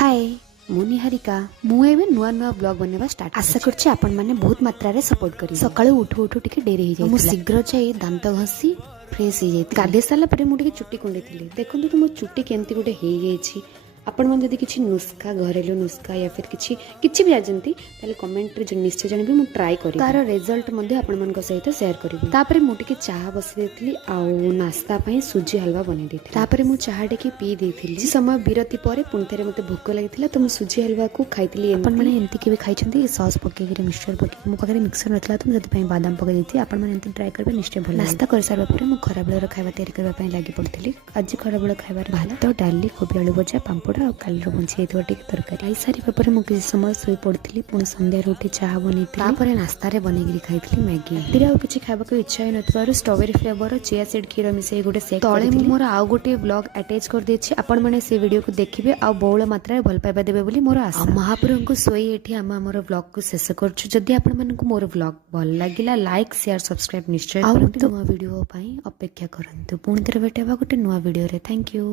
हाय मु निहारिका मु एबे नुआ नुआ ब्लॉग बनवा स्टार्ट आशा करछि आपण माने बहुत मात्रा रे सपोर्ट करी। सकाळु उठु उठु टिके डेरी हो जाय मु शीघ्र जाई दांत घसी फ्रेश हो जाय गाधे साला परे मु टिके चुट्टी कुंडैथिली देखंतु तो मो चुट्टी केंती गुटे हेई गेछि। आपण मन जदि किछि नुस्खा घरेलू नुस्खा या फिर किछि भी आजंती ताले कमेंट रे निश्चय जानबी मु ट्राई करी तार रिजल्ट मध्ये आपण मन को सहित शेयर करबी। तापरे मु टिके चाहा बसी देथिली आउ नाश्ता पई सुजी हलवा बनै देथिली। तापरे मु चाहा टिके पी देथिली। जी समय विरति परे पुनथरे मते भोक लागिथिला तो मु सुजी हलवा को खाइथिली। आपण माने एंती केबे खाइछंती सॉस पके के मिक्सचर पके मु पकरे मिक्सचर नथला तो जति पई बादाम पके देथि। आपण माने एंती ट्राई करबे निश्चय भल। नाश्ता कर सारबा परे मु खरा बेलर खाइबा तयारी करबा पई लागि पड़थिली। आज खरा बेल खाइबार भात डाली कोबी आलू भजा पांपड़ और काली बंची तरकारी आई सारी मु किसी समय शोई पड़ी पुणी संध्यार उठी चाह बनी नास्ता बन खाई मैगी राति आउ किसी खावा को इच्छा ही न स्ट्रॉबेरी फ्लेवर चिया सीड क्षीर मिसे गोटे सेक तले मोर आउ गोटे ब्लॉग अटैच कर देछि। आपण माने से वीडियो को देखिबे आ बहुल मात्रा भल पाइबा देबे बोली मोर आशा। महाप्रभु को सोई एठी हम हमर ब्लॉग को शेष करछु। जदि आपण माने को मोर ब्लॉग भल लागिला लाइक शेयर सब्सक्राइब निश्चय करंतु। नुवा वीडियो पई अपेक्षा करंतु। पुणी थे भेटबा गोटे नुवा वीडियो रे। Thank you.